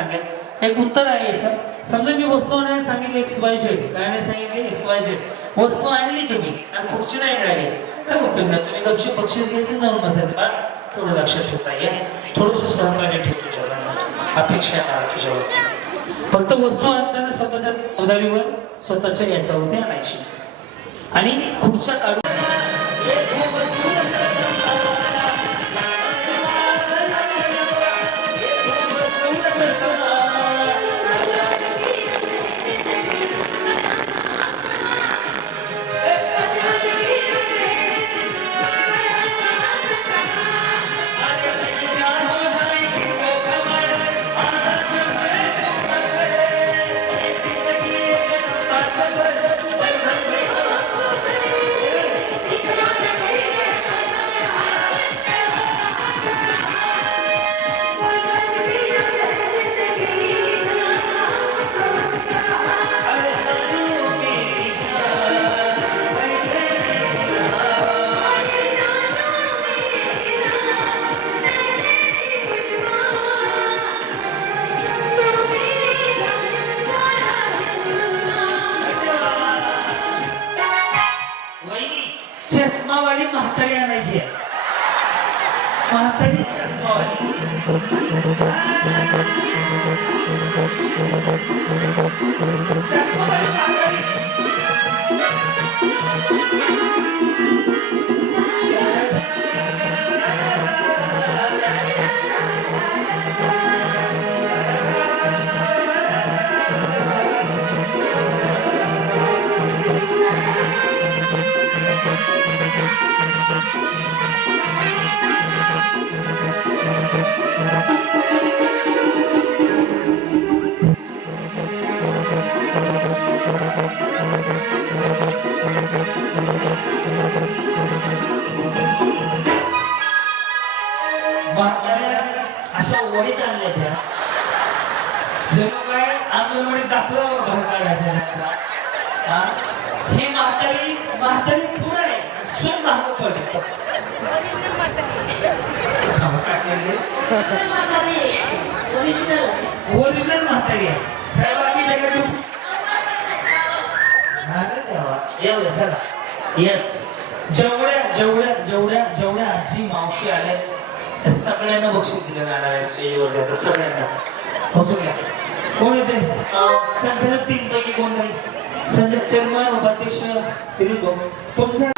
सांगेल एक उत्तर आहे याचं. समजा मी वस्तू आणायला सांगितलं XYZ, काय नाही सांगितले XYZ, वस्तू आणली तुम्ही आणि खुर्ची नाही मिळाली, काय उपयोग नाही. तुम्ही गपशी बक्षीस घ्यायचं, जाऊन बसायचं. बा थोडं लक्षात ठेवता येईल, थोडंसं सहकार्य ठेव तुझ्यावर, अपेक्षा करा तुझ्यावरती. फक्त वस्तू आणताना स्वतःच्या उदारीवर स्वतःच्या याच्यावरती आणायची आणि खुर्च्या काढून चष्मावाली म्हातारी आणायची आहे. म्हातारी चष्मावाली अशा वडीत आणल्या त्या जेव्हा काय अंगणवाडी दाखला घर काढायचा त्यांचा. ही म्हातारी म्हातारी पुढे आहे, सून मागं पडते. ओरिजिनल म्हातारी आहे. काय बाकी जगात एवढं चला. येस, जेवढ्या जेवढ्या जेवढ्या जेवढ्या आजी मावशी आल्या सगळ्यांना बक्षीस दिलं जाणार आहे स्टेजवर. सगळ्यांना बसून घ्या. कोण येते संचालक टीम पैकी कोण नाही? संचालक चेअरमन उपाध्यक्ष फिरोज भाऊ तुमच्या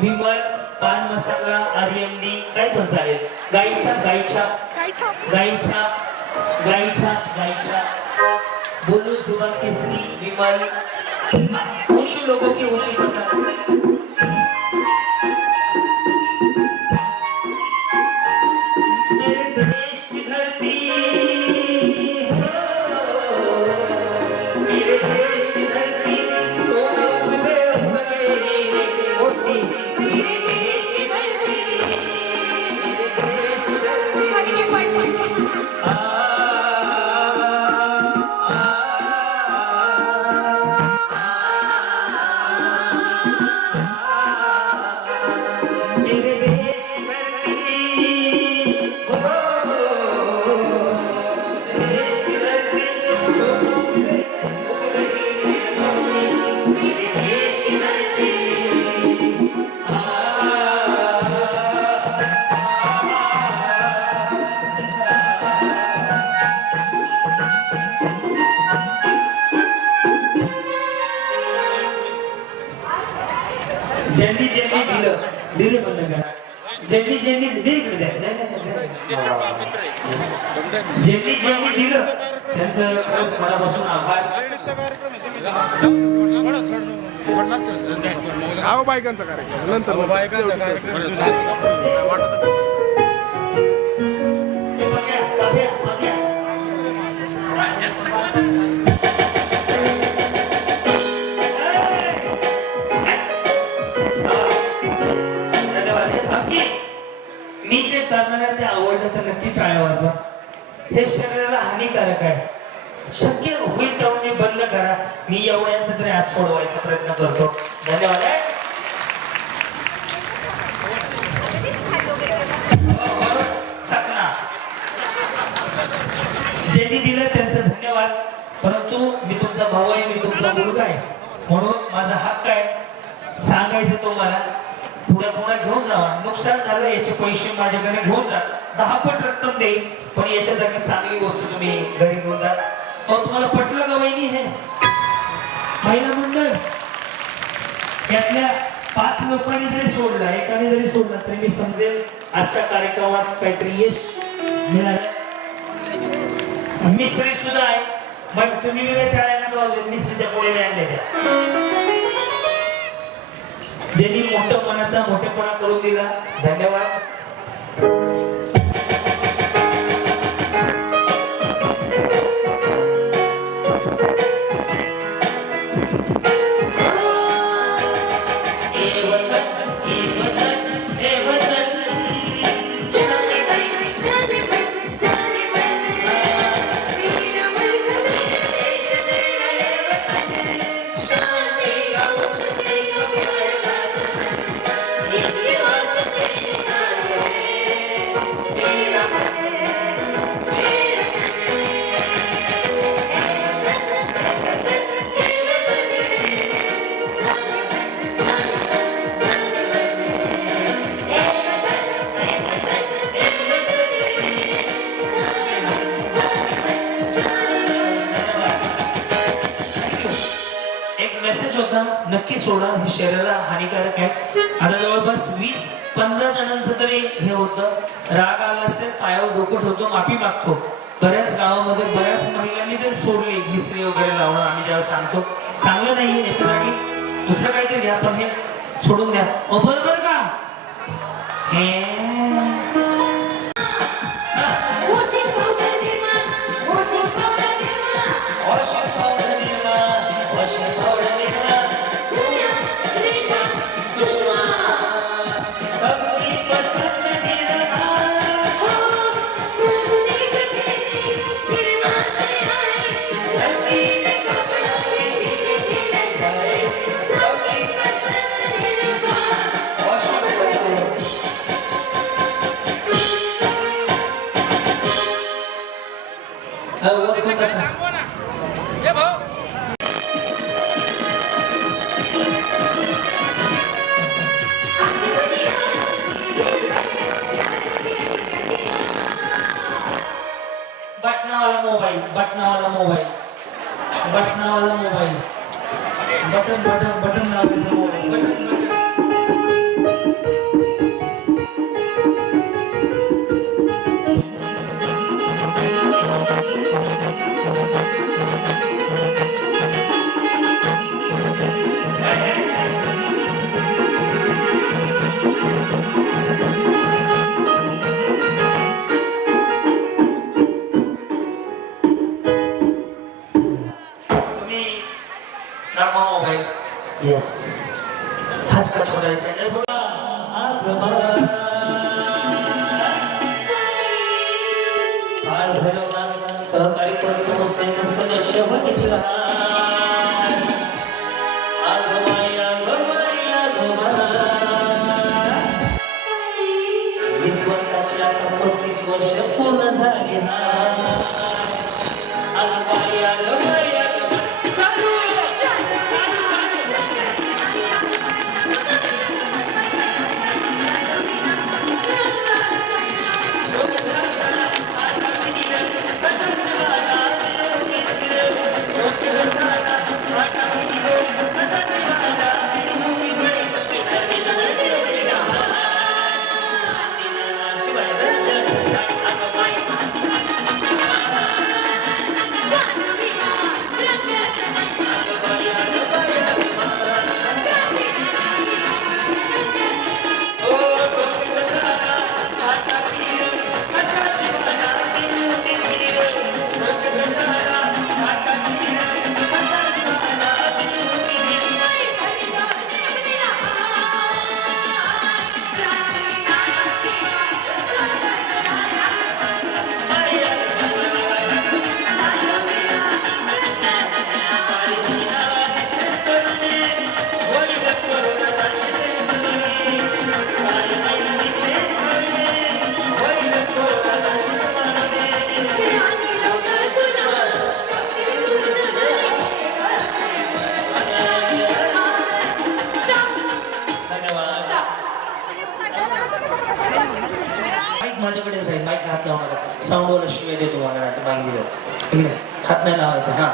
विमल पान मसाला आर्यमनी काय पण चालेल. गाईच्या गाईच्या गाईच्या गाईच्या गाईच्या बोलो जुबा केसरी विमल ऊंची लोगों की ऊंची पसंद मेरे देश की धरती मेरे देश की धरती सोना उगले उगले होती मेरे देश की धरती मेरे देश की धरती मेरे देश की धरती देश की धरती सोना उगले मेरे देश की धरती ज्यांनी ज्यांनी दिलं बंद करा ज्यांनी ज्यांनी ज्यांनी ज्यांनी दिलं त्यांचं खरंच मनापासून आभार बायकांचा कार्यक्रम नंतर बायकांचा कार्यक्रम मी जे करणार आहे ते आवडलं तर नक्की टाळ्या वाजवा हे शरीराला हानिकारक आहे शक्य होईल तेवढे बंद करा मी एवढ्यांचं तरी आज सोडवायचा प्रयत्न करतो धन्यवाद सकना ज्यांनी दिलं त्यांचं धन्यवाद परंतु मी तुमचा भाऊ आहे मी तुमचा मुलगा आहे म्हणून माझा हक्क आहे सांगायचं तुम्हाला पुढे पुन्हा घेऊन जावा नुकसान झालं याचे पैसे माझ्याकडे घेऊन जा 10 पट रक्कम देईल पण याच्या जागी चांगली वस्तू तुम्ही घरी घेऊन जा तुम्हाला पटलं का वहिनी हे महिला मंडळ यातल्या 5 लोकांनी जरी सोडला एकाने जरी सोडला तरी मी समजेल आजच्या कार्यक्रमात काहीतरी यश मिळालं मिस्त्री सुद्धा आहे पण तुम्ही वेगळे टाळ्यांना वाजवत मिस्त्रीच्या पुढे आणले त्या ज्यांनी मोठं मनाचा मोठेपणा करून दिला धन्यवाद नक्की सोडा हे शरीराला हानिकारक आहे आता जवळपास 20-15 जणांचं तरी हे होतं राग आला असेल पायावर डोकं ठेवतो माफी मागतो बऱ्याच गावामध्ये बऱ्याच महिलांनी ते सोडली मिसरी वगैरे लावणं आम्ही जेव्हा सांगतो चांगलं नाहीये याच्या जागी दुसरं काहीतरी घ्या पण हे सोडून द्या बरोबर का बटनावाला मोबाईल बटन लावायचं मोबाईल बटन संस्थेचं सदस्य बघितला विश्वासाची आता 35 वर्ष पूर्ण झाली माझ्याकडेच राहील माईक हात लावू नका साऊंडवाला शिवाय देतो मला नाही तर माईक दिलं इकडे हात नाही लावायचा हा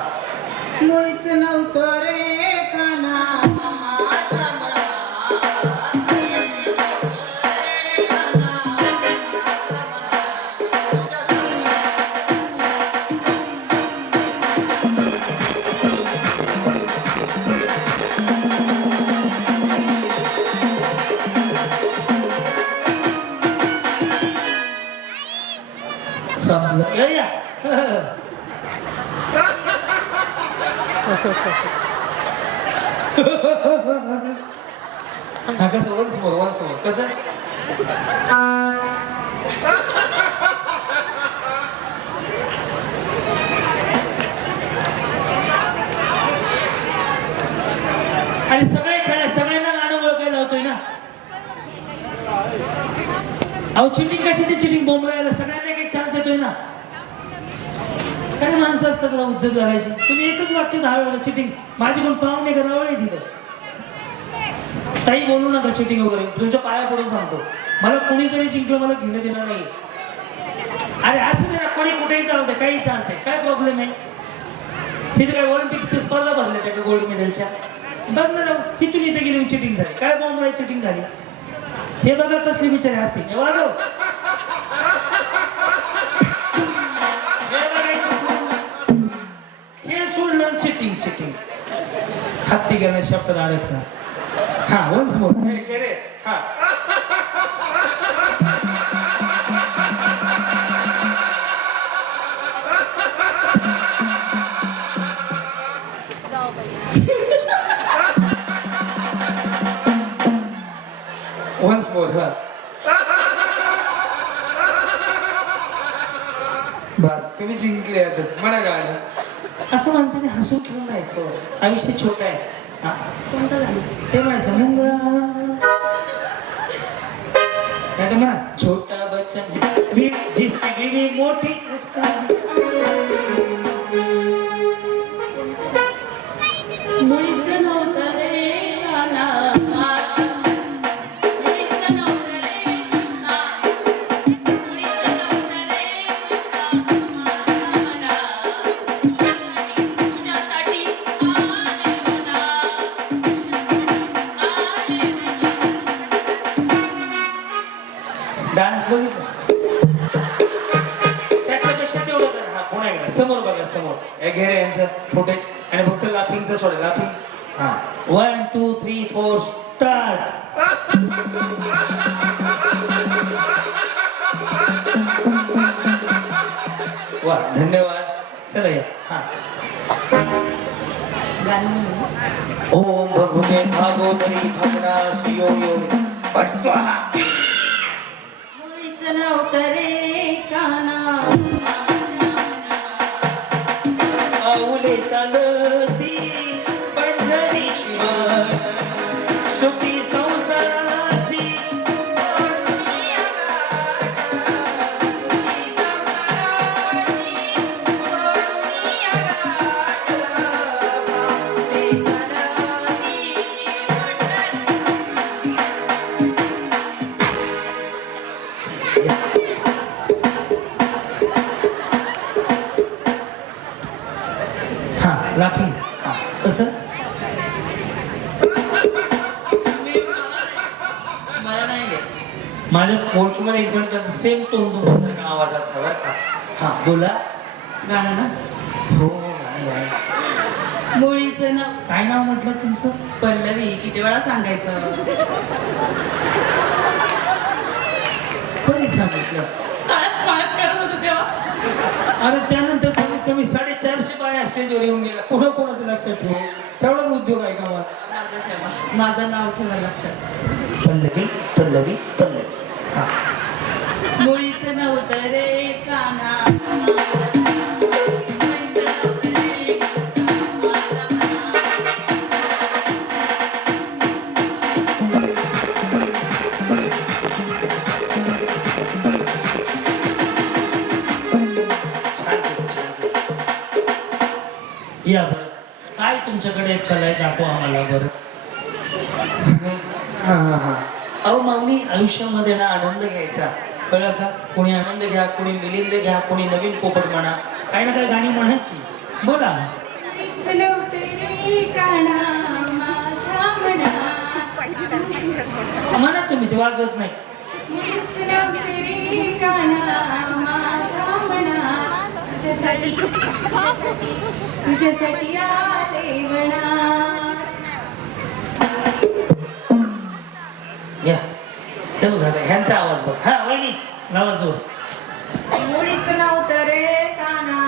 मुळीच नव्हतं रे काना संपलं या हा कसं वन्स मोर कसं आणि सगळे खेळ सगळ्यांना गाणं ओळखायला लावतोय ना अहो चिटिंग कशाची चिटिंग बोंबलायला सगळ्यांना एक चान्स देतोय ना काय माणसं असतात त्याला उज्जत घालायची तुम्ही एकच वाक्य दहा चिटिंग माझी कोण पाहुणे करावं आहे तिथं ताई बोलू नका चिटिंग वगैरे तुमच्या पाया पडून सांगतो मला कोणी जरी जिंकलं मला घेणं देणं नाही अरे असू दे ना कोणी कुठेही चालवते काही चालतंय काय प्रॉब्लेम आहे तिथे काय ऑलिम्पिक्सची स्पर्धा भरल्या त्या गोल्ड मेडलच्या बघ ना राहू इथून इथे गेली चिटिंग झाली काय बॉम्बला चिटिंग झाली हे बघा कसली बिचारे असते हे वाजव हे सोडलं चिटिंग हत्ती गेला शब्द अडकला हा वन्स मोर हा वन्स मोर हा बस तुम्ही जिंकले आताच म्हणा गाणं असं माणसाने हसून खेळून राहायचं आयुष्य छोटं आहे ते म्हणायचं मुंगळा नाही तर म्हणा छोटा बच्चा जिसकी बीवी मोठी उसका मुळीच नव्हतं रे काना डान्स बघितलं त्याच्यापेक्षा तेवढं करा हा पुन्हा एकदा समोर बघा समोर या घेरे यांचं फुटेज आणि फक्त लाफिंगचं सोडा लाफिंग हा 1 2 3 4 स्टार्ट वा धन्यवाद चला या हा गाणं म्हणू ओम भगवते भागोदरी भगना सुयो यो पट स्वाहा मुळीच नव्हतं रे काना या. हा लाफिंग. हा कसं मला नाही येत. माझ्या ओळखीमध्ये एक जण त्यांचा सेम टोन तुमच्यासारखा आवाजाचा बरं का. हा बोला. गाणं ना. हो गाणे गाणे. मुळीचं नाव काय नाव म्हटलं तुमचं? पल्लवी. किती वेळा सांगायचं? कधी सांगितलं? तळप तळप करत होते तेव्हा. अरे त्यानंतर कमीत कमी 450 बाया स्टेजवर येऊन गेल्या. कोणाचं लक्षात ठेवू? तेवढाच उद्योग आहे का मला? माझं ठेवा. माझं नाव ठेवा लक्षात. पल्लवी पल्लवी पल्लवी. हा मुळीचं नव्हतं रे काना. मुळीचं नव्हतं रे कृष्णा माझ्या मनात. छान केलं, छान केलं. या बरं काय तुमच्याकडे एक कला आहे दाखवा आम्हाला बरं. हा हा हा. अहो माऊली आयुष्यामध्ये ना आनंद घ्यायचा कळलं का. कोणी आनंद घ्या, कोणी मिलिंद घ्या, कोणी नवीन पोपट म्हणा, काही ना काही गाणी म्हणायची. बोला. मुळीचं नव्हतं रे काना माझ्या मनात. म्हणा तुम्ही, ते वाजवत नाही. मुळीचं नव्हतं रे काना माझ्या मनात. तुझ्यासाठी तुझ्यासाठी तुझ्यासाठी आले मनात. या हे बघा आता ह्यांचा आवाज बघ. हा वहिनी लावा जोर. मुळीच नव्हतं रे काना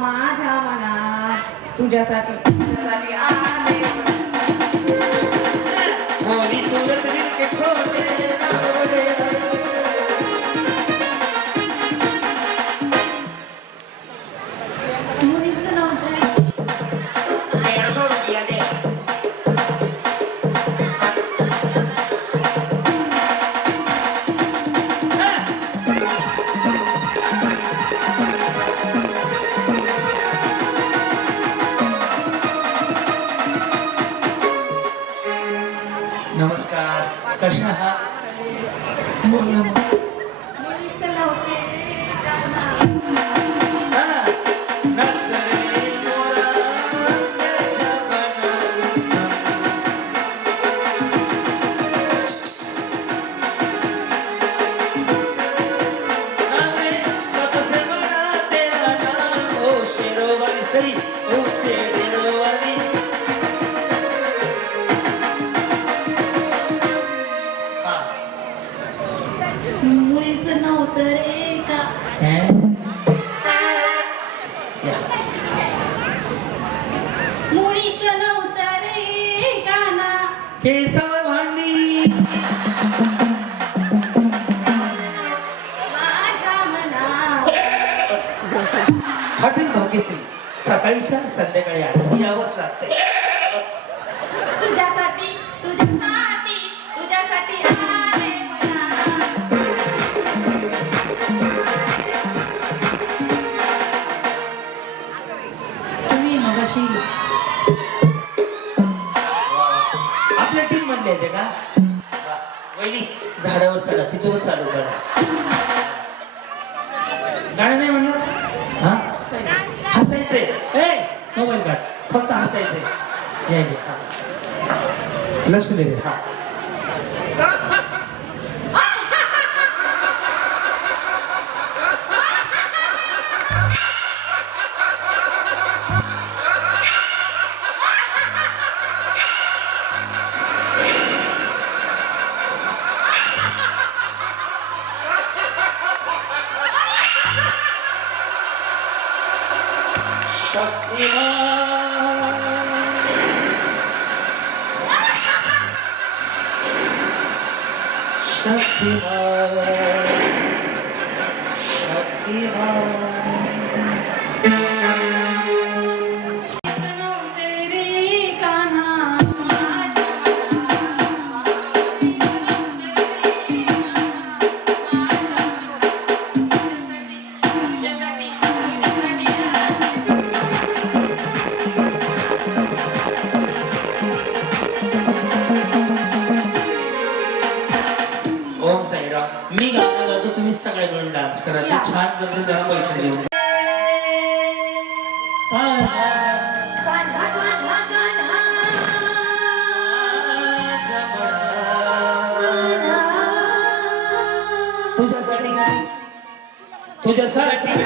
माझ्या मनात तुझ्यासाठी तुझ्यासाठी आले होली सोबत रिके खोटे रावले. मुळीचं नव्हतं रे. नमस्कार, कशा आहात? मुळीच नव्हते रे काना हा, नाच रे मोरा त्याच्या बनात. नामे सबसे बड़ा तेरा नाम, ओ शेरों वाली सरी, ऊंचे दिलों वाली. हा. मुळीचं नव्हतं रे का. या. मुळीचं नव्हतं रे काना. केसावर भांडी माझ्या मनात. हॉटेल भाग्यश्री सकाळी 4 संध्याकाळी 8 यावंच लागतंय. तुझ्यासाठी तुझ्यासाठी तुझ्यासाठी आले मनात. तुम्ही मगाशी आपल्या टीम मधले येते का? वा. वहिनी झाडावर चढा, तिथूनच चालू करा. गाणं नाही म्हणणार. हा हसायचंय. ए मोबाईल काढ, फक्त हसायचंय. या इकडे. हा लक्ष दे रे. हा ओम साईराम. मी गाणं गातो, तुम्ही सगळे मिळून डान्स करा या. छान करते जरा पैठणी देऊन कान्हा, कान्हा, कान्हा. तुझ्यासाठी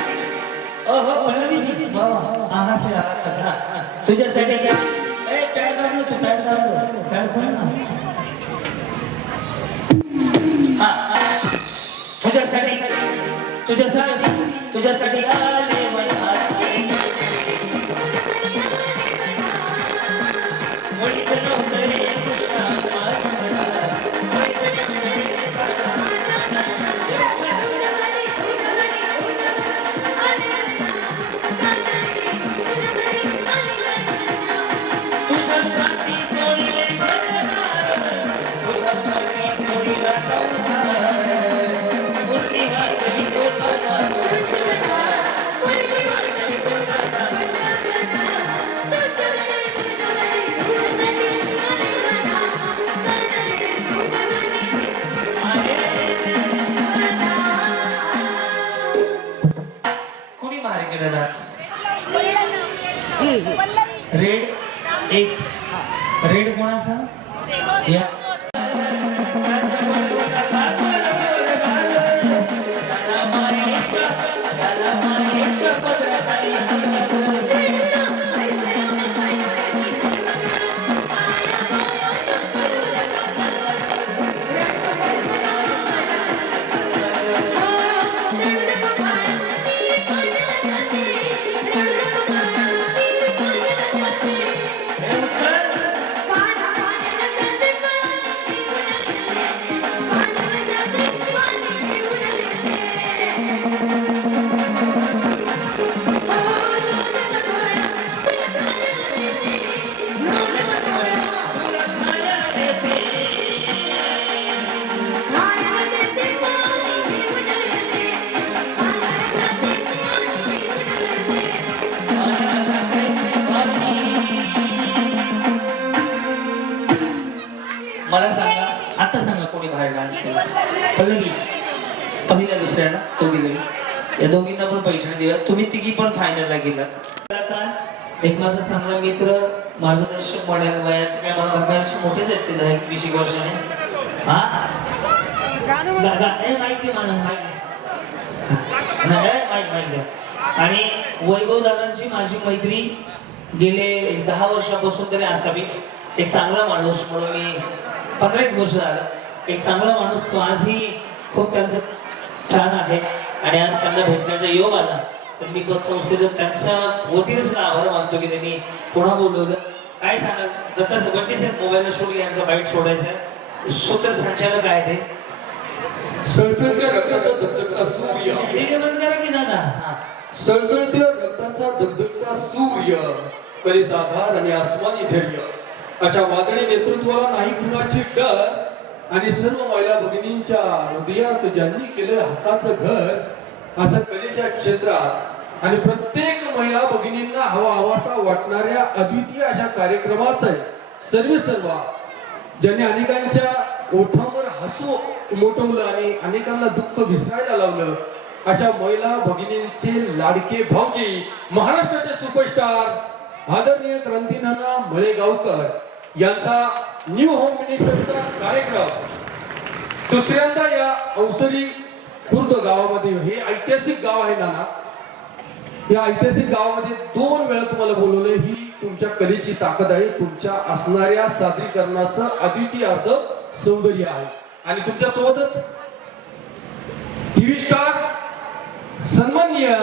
ओहो पल्लवीजी हा से तुझ्यासाठी ए पॅड काढ तू पॅड खोल ना हा तुझ्यासाठी आले मला मुळीचं नव्हतं रे कृष्णा माझ्या मनात. तुझ्यासाठी सोडले घरदार, तुझ्यासाठी सोडला संसार, मुरली वाजवी तो पगार. कोणी बाहेर केलं डान्स रेड एक रेड कोणाचा या मला सांगा आता सांगा कोणी बाहेर डान्स केला पल्लवी पहिल्या दुसऱ्याला दोघी जणी या दोघींना पण पैठणी देऊया तुम्ही तिघी पण फायनलला गेलात कलाकार एक माझा चांगला मित्र मार्गदर्शक म्हणेल वयाचे काय मला बाबांचे मोठेच आहेत ते 10-20 वर्षाने हा माहिती मला माहिती द्या आणि वैभव दादांची माझी मैत्री गेले 10 वर्षापासून तरी असावी एक चांगला माणूस म्हणून मी 15 वर्ष झालं एक चांगला माणूस तो आजही खूप त्यांचं छान आहे आणि आज त्यांना भेटण्याचा योग आला तर मी पतसंस्थेचं त्यांच्या वतीने सुद्धा आभार मानतो की त्यांनी पुन्हा बोलवलं काय सांगा दत्ता बंटी साहेब मोबाईलला शोध यांचा बाईट सोडायचा आहे सूत्र संचालक आहे ते सळसळत्या रक्ताचा धगधगता सूर्य ते बंद करा की दादा सळसळत्या रक्ताचा धगधगता सूर्य कलेचा आधार आणि आसमानी धैर्य अशा वादळी नेतृत्वाला नाही कुणाची डर आणि सर्व महिला भगिनींच्या हृदयात ज्यांनी केलं हक्काचं घर असं कलेच्या क्षेत्रात आणि प्रत्येक महिला भगिनींना हवासा वाटणाऱ्या अद्वितीय अशा कार्यक्रमाचं सर्व ज्यांनी अनेकांच्या ओठांवर हसू उमटवलं आणि अनेकांना दुःख विसरायला लावलं अशा महिला भगिनींचे लाडके भाऊजी महाराष्ट्राचे सुपरस्टार आदरणीय क्रांतीनाना मळेगावकर यांचा न्यू होम मिनिस्टरचा कार्यक्रम दुसऱ्यांदा या अवसरी खुर्द गावामध्ये हे ऐतिहासिक गाव आहे नाना या ऐतिहासिक गावामध्ये 2 वेळा तुम्हाला बोलवलंय ही तुमच्या कलेची ताकद आहे तुमच्या असणाऱ्या सादरीकरणाचं अद्वितीय असं सौंदर्य आहे आणि तुमच्या सोबतच टीव्ही स्टार सन्माननीय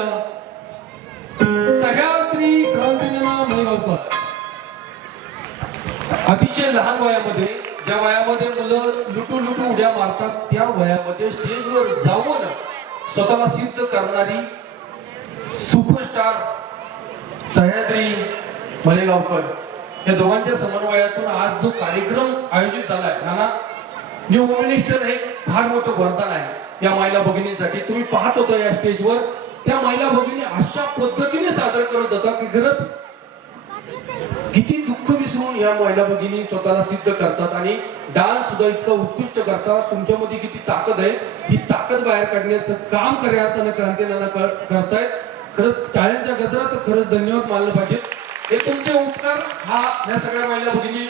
सह्याद्री क्रांतीनाना मळेगावकर अतिशय लहान वयामध्ये ज्या वयामध्ये मुलं लुटू उड्या मारतात त्या वयामध्ये स्टेजवर जाऊन स्वतःला सिद्ध करणारी सुपरस्टार सह्याद्री मळेगावकर या दोघांच्या समन्वयातून आज जो कार्यक्रम आयोजित झालाय नाना न्यू होम मिनिस्टर हे फार मोठं वरदान आहे या महिला भगिनींसाठी तुम्ही पाहत होता या स्टेजवर त्या महिला भगिनी अशा पद्धतीने सादर करत होता की खरंच किती दुःख विसरून या महिला भगिनी स्वतःला सिद्ध करतात आणि डान्स सुद्धा इतका उत्कृष्ट करतात तुमच्यामध्ये किती ताकद आहे ही ताकद ताकद बाहेर काढण्याचं काम खऱ्या अर्थानं क्रांतीनाना करतायत. खरंच टाळ्यांच्या गजरात खरंच धन्यवाद मानलं पाहिजे. हे तुमचे उपकार ह्या सगळ्या महिला भगिनी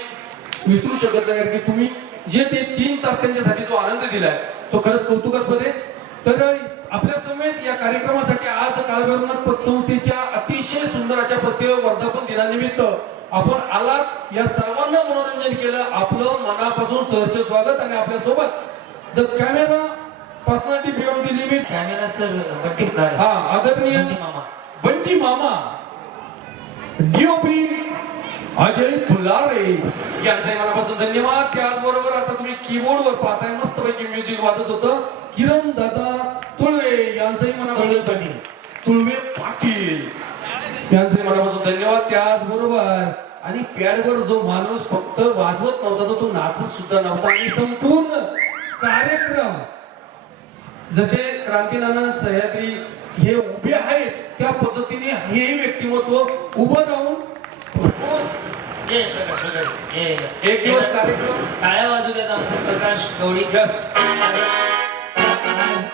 विसरू शकत नाही, कारण की तुम्ही जे ते 3 तास त्यांच्यासाठी जो आनंद दिलाय तो खरंच कौतुकास्पद आहे. तर आपल्या समेत या कार्यक्रमासाठी आज कालभैरवनाथ पतसंस्थेच्या अतिशय सुंदर अशा 35व्या वर्धापन दिनानिमित्त आपण आलात, या सर्वांना मनोरंजन केलं. आपलं मनापासून सहर्ष स्वागत. आणि आपल्या सोबत the camera personality beyond the limit camera sir Bunty car हा आदरणीय मामा बंटी मामा डीओपी अजय फुलारे यांचाही मनापासून धन्यवाद. त्याचबरोबर आता तुम्ही कीबोर्डवर पाहताय मस्तपैकी म्युझिक वाजत होतं किरण दादा तुळवे यांचाही मनापासून तुळवे पाटील यांचे मनापासून धन्यवाद. त्याचबरोबर आणि पॅडवर जो माणूस फक्त वाजवत नव्हता तो नाचत सुद्धा नव्हता. आणि संपूर्ण कार्यक्रम जसे क्रांतीनाना सह्याद्री हे उभे आहेत त्या पद्धतीने हे व्यक्तिमत्व उभं राहून रोज एक दिवस कार्यक्रम टाळ्या वाजू देत आमचे प्रकाश गवळी. यस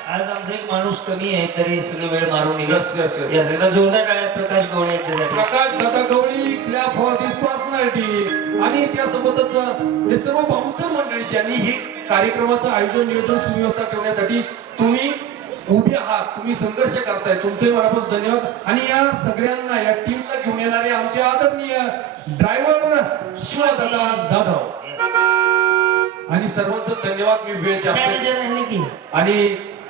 आज आमचा एक माणूस कमी आहे तरी सगळी वेळ मारून निघत. Yes, yes, yes. Yes, एकदा जोरदार टाळ्या प्रकाश गवळी यांच्यासाठी. प्रकाश दादा गवळी क्लॅप फॉर दिस पर्सनॅलिटी. आणि त्यासोबतच हे सर्व बाउन्सर मंडळी ज्यांनी हे कार्यक्रमाचं आयोजन नियोजन सुव्यवस्था ठेवण्यासाठी तुम्ही उभे आहात, तुम्ही संघर्ष करताय, तुमचे मनापासून धन्यवाद. आणि या सगळ्यांना या टीमला घेऊन येणारे आमचे आदरणीय ड्रायव्हर शिवदादा जाधव Yes. आणि सर्वांचं धन्यवाद. मी वेळ जास्त मॅनेजर राहिले की आणि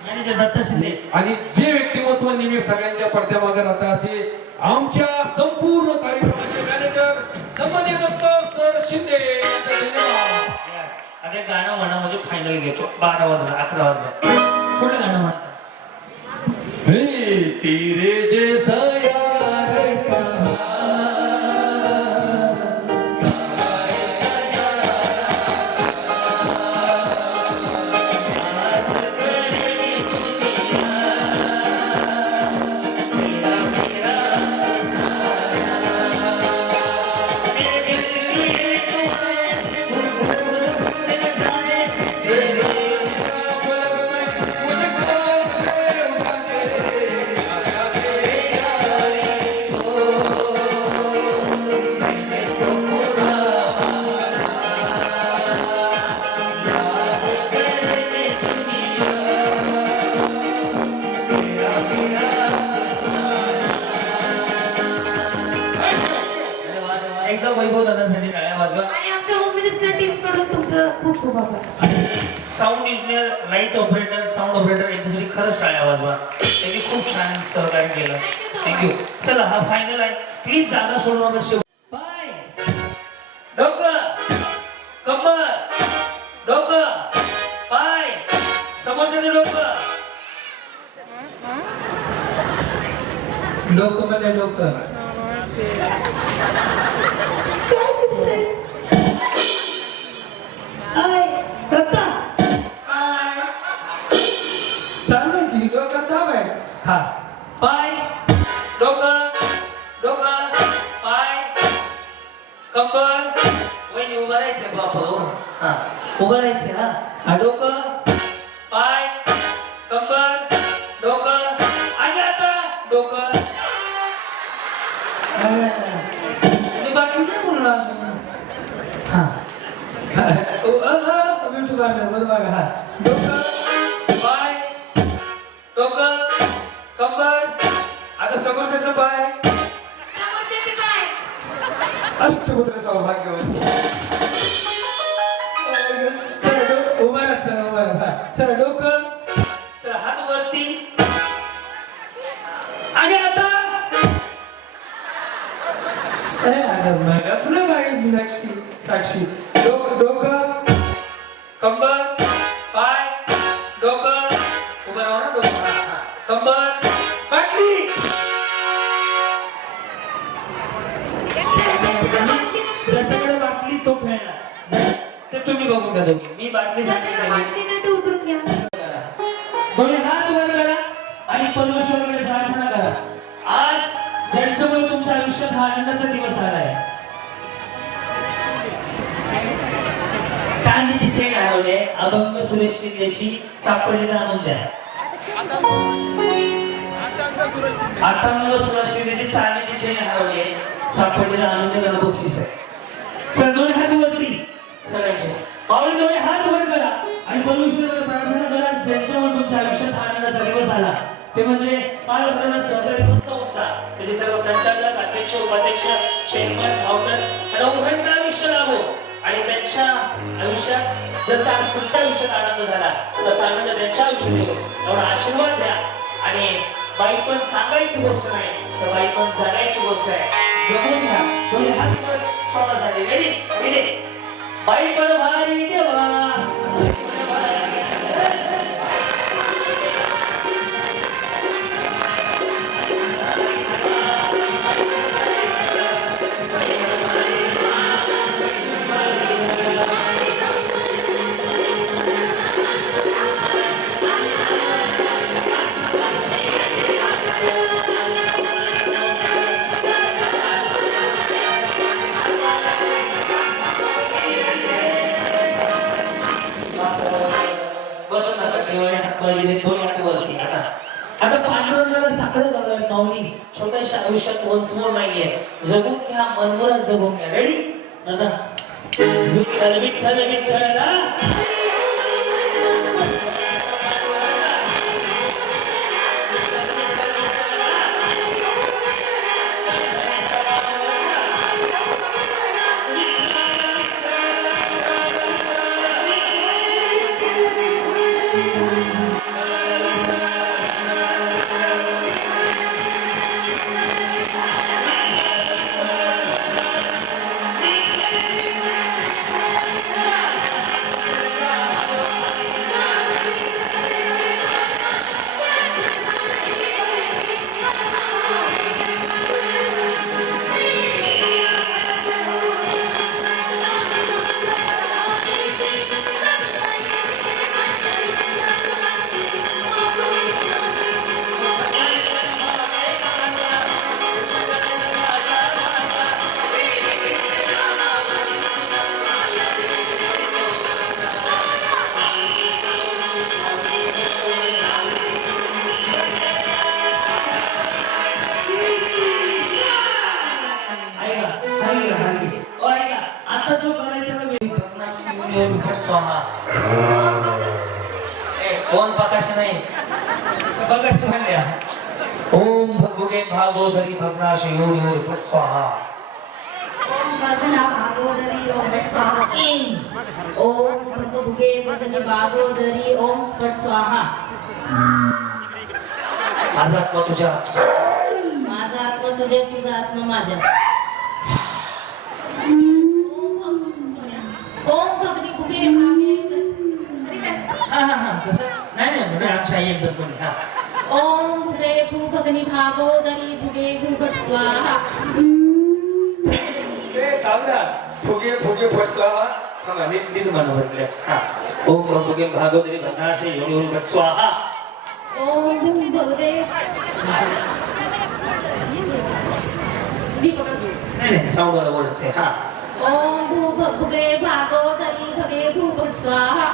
मॅनेजर दत्ता शिंदे आणि जे व्यक्तिमत्व नेहमी सगळ्यांच्या पडद्यामागे राहतात असे आमच्या संपूर्ण कार्यक्रमाचे मॅनेजर सन्माननीय दत्त सर शिंदे यांचा धन्यवाद. Yes. आता एक गाणं म्हणा म्हणजे फायनल घेतो. 12 वाजला 11 वाजला कुठलं गाणं म्हणता? हे तेरे जैसा यार कहाँ एकदा वैभव दादांसाठी टाळ्या वाजवा. आणि आमच्या होम मिनिस्टर टीम कडून तुमचं खूप खूप आभार. आणि sound engineer, light operator, sound operator यांच्यासाठी खरंच टाळ्या वाजवा. त्यांनी खूप छान सहकार्य केलं. Thank you so thank you. much. चला हा फायनल आहे. प्लीज जागा सोडू नका. शेव पाय डोकं कंबर डोकं पाय समोरच्याचं डोकं डोकं मध्ये डोकं हा पाय डोकं डोकं पाय कंबर वहिनी उभं राहायचं बाप. हा उभं राहायचं. हा डोकं पाय कंबर डोकं आणि आता डोकं. मी बाटली नाही बोलणार. हा बरोबर. हा डोकं पाय डोकं कंबर. आता समोरच्याचं पाय समोरच्याचे पाय अष्टपुत्र सौभाग्यवती. चला उभा राहा. चला उभा राहा. चला डोकं चला हात वरती आणि आता आपलं बाई मीनाक्षी साक्षी. डोकं कंबर पाय डोकं उभं राहा ना. डोकं कंबर बाटली. ज्याच्याकडे बाटली तो खेळणार. ते तुम्ही बघून घ्या दोघी. मी बाटली ज्याच्याकडे बाटली नाही ते उतरून घ्या. दोन्ही हात वर करा आणि परमेश्वराकडे प्रार्थना करा. आज ज्यांच्यामुळे तुमच्या आयुष्यात हा आनंदाचा दिवस आला आहे. चांदीची चेन हरवली आहे. अभंग सुरेश शिंदेची सापडलेला आणून द्या. आता मला सुरक्षितेची चालण्याची चेन हरवली आहे. सापडलेला आनंद त्याला बक्षीस आहे. चल दोन्ही हात वरती सगळ्यांचे पावले दोन्ही हात वर करा आणि परमेश्वराला प्रार्थना करा ज्यांच्यावर तुमच्या आयुष्यात आनंदाचा दिवस आला ते म्हणजे बालभरण सहकारी संस्था त्याचे सर्व संचालक अध्यक्ष उपाध्यक्ष चेअरमन फाउंडर आणि उघडणं आयुष्य लाभो आणि त्यांच्या आयुष्यात जसा आज तुमच्या आयुष्यात आनंद झाला तसा आनंद त्यांच्या आयुष्यात येतो एवढा आशीर्वाद द्या. आणि बाई पण सांगायची गोष्ट नाही तर बाई पण जगायची गोष्ट आहे. जगून घ्या दोन्ही हात वर सोडा झाले रेडी रेडी बाई पण भारी देवा आता पांडुरंगाला साखळं घालून माऊली छोट्याशा आयुष्यात वंसमोर नाहीये जगून घ्या मनमुराद जगून घ्या रेडी दादा विठ्ठल विठ्ठल विठ्ठल स्वाहा कोण प्रकाश नाही प्रकाश म्हणल्या ओम भगवगे भागोदरी भगनाश योरी योरी फट स्वाहा ओम भगना भागोदरी ओम फट स्वाहा ओम भगुगे भगनी भागोदरी ओम फट स्वाहा माझा आत्मा तुझ्या माझा आत्मा तुझे तुझा आत्मा माझ्या ओम भगनी भुगे भागे कसं नाही नाही आमच्या आई एकदाच म्हणले हा ओम भुगे भू भगनी भागोदरी भुगे भू फट स्वाहा फुगे फुगे फट स्वाहा थांबा नीट म्हणून हा ओम भगवगे भागोदरी भगनाश योरी योरी फट स्वाहा ओम भू भगदे नाही साऊंड वाला बोलते हा ओम भू भुगे भागोदरी भगे भू फट स्वाहा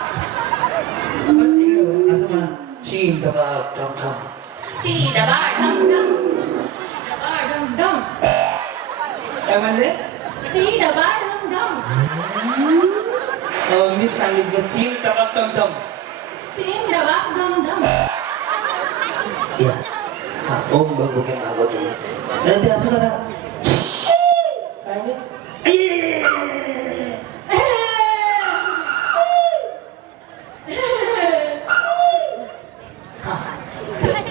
असं म्हणा चीन डबा ठम ठम ची डबा डम डम डबा डम डम काय म्हणले ची डबा डम डम मी सांगितलं चीन डबा टम टम चीन डबा डम डम या हा ओम भगवगे भागवते नाही ते असं करा काय नाही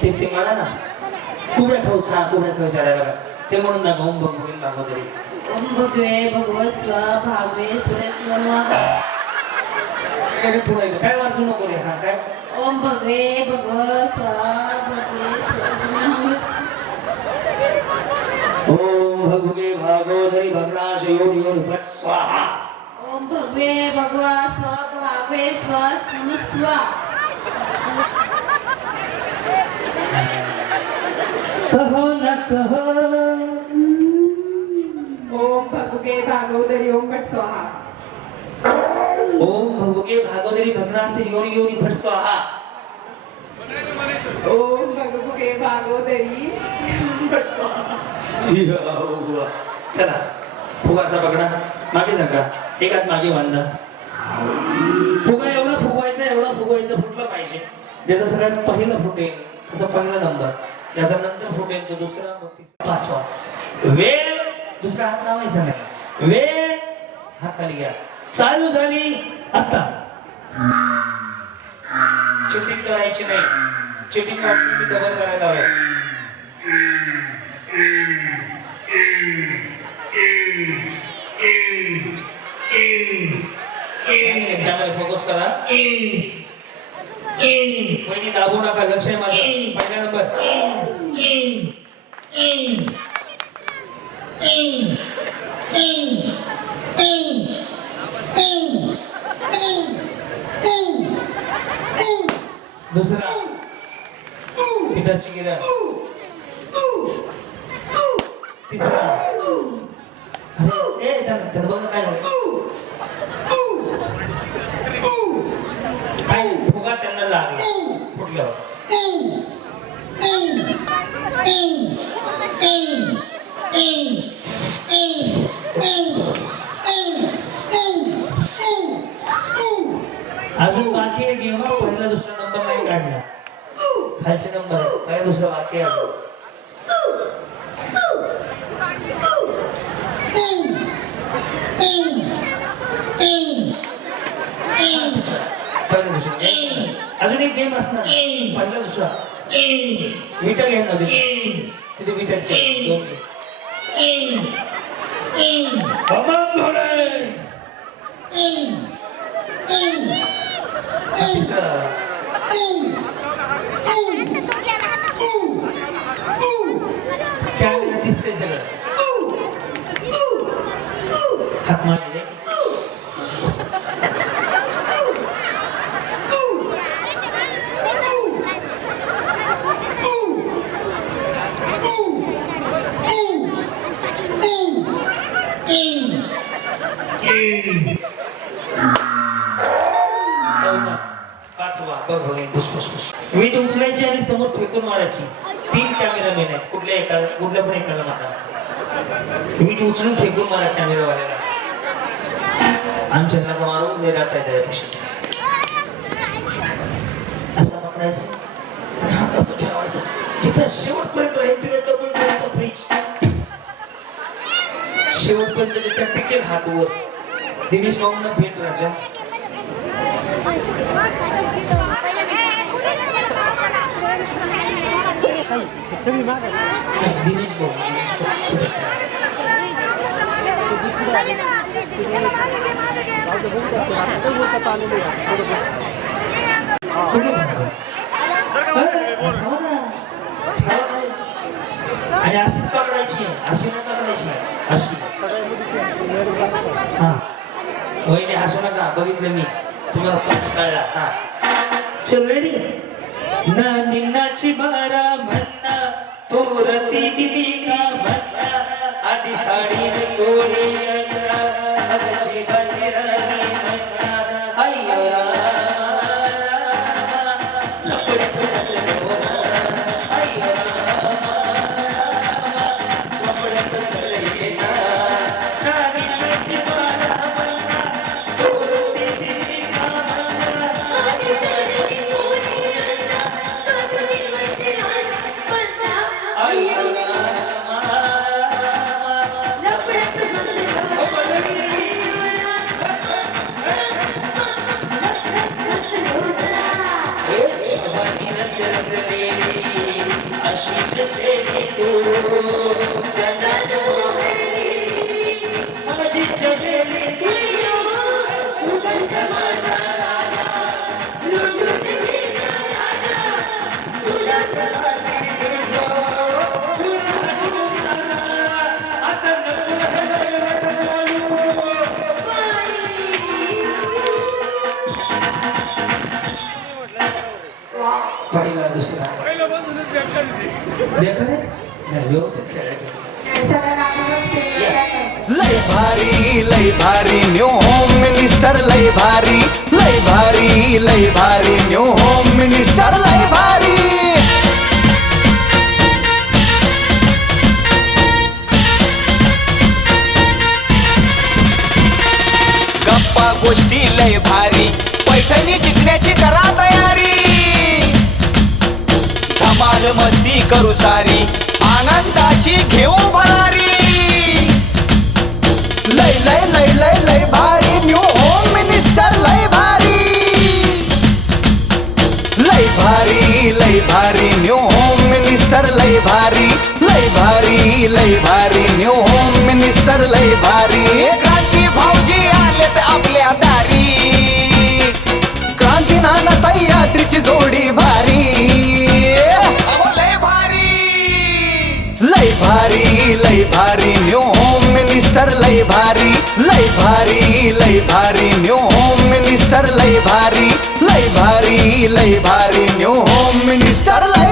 ते म्हणा ना कुबड्या खाऊ सहा कुबड्या खाऊ चालायला ते म्हणून ना ओम भगवगे भागवते ओम भगवे भगवस्व भागवे सुरेश नमः पुढे काय वाचू नको रे हा काय ओम भगवे भगवस्व भगवे ओम भगवगे भागोदरी भगनाश योरी योरी फट स्वाहा ओम भगवे भगवा स्व भागवे स्व नमः स्वा कहो न कहो ओम भगुगे भागवदरी ओम भट स्वाहा ओम भगवगे भागोदरी भगनाश योरी योरी फट स्वाहा ओम भगभुगे भागोदरी ओंबट स्वाहा चला फुगाचा पकडा मागे सांगा एक हात मागे बांधा फुगा एवढा फुगवायचा फुटला पाहिजे ज्याचा सगळ्यात पहिला फुटेल त्याचा पहिला नंबर ज्याचा नंतर फुटेल तो दुसरा मग तिसरा पाचवा वेळ दुसरा हात लावायचा नाही वेळ हात खाली घ्या चालू झाली आता चिटिंग करायची नाही चिटिंग डबल करायला हवे कॅमेरा फोकस करा कोणी दाबू नका लक्ष आहे माझं पहिला नंबर दुसरा पिठाची गिरा तिसरा अरे त्यानं बघ काय झालं फुगा त्यांना लागला फुटल्यावर अजून बाकी आहे गेम पहिला दुसरा नंबर नाही काढला खालचे नंबर काय दुसरा बाकी आहे अजून एक गेम असणार पहिला दुसरा विटा गेम नव्हती तिथे विटा दोन दिसतंय सगळं हात मारले वीट उचलायची आणि समोर फेकून मारायची 3 कॅमेरामॅन आहेत कुठल्या पण एकाला मारा वीट उचलून फेकून मारा कॅमेरावाल्याला आमच्या नका मारून नाही राहता येत त्यापेक्षा असं पकडायचं असं ठेवायचं जिथं शेवटपर्यंत राहील तिला डबल डोरचा फ्रीज शेवटपर्यंत त्याचा टिकेल हात वर दिनेश भाऊंना भेट राजा दिनेश भाऊ आणि अशीच पकडायची अशी नाही पकडायची अशी हा वहिनी हसू नका बघितलं मी तुम्हाला पाच कळला हा चल रेडी ना निन्नाची बारा म्हणा तोरती दिली का म्हणा आधी साडी चोरी अगची बाची राणी म्हणा आई पहिला दुसरा देखा रे नाही व्यवस्थित खेळायचं लय भारी न्यू होम मिनिस्टर लय भारी न्यू होम मिनिस्टर लय भारी लय भारी पैठणी जिंकण्याची करा तयारी धमाल मस्ती करू सारी आनंदाची घेऊ भरारी लय लय लय लय लय भारी न्यू होम मिनिस्टर लय भारी लय भारी न्यू होम मिनिस्टर लय भारी लय भारी न्यू होम मिनिस्टर लय भारी क्रांती भाऊजी आलेत आपल्या दारी क्रांती नाना सह्याद्रीची जोडी भारी अहो लय भारी न्यू होम मिनिस्टर लय भारी न्यू होम मिनिस्टर लय भारी न्यू होम मिनिस्टर लय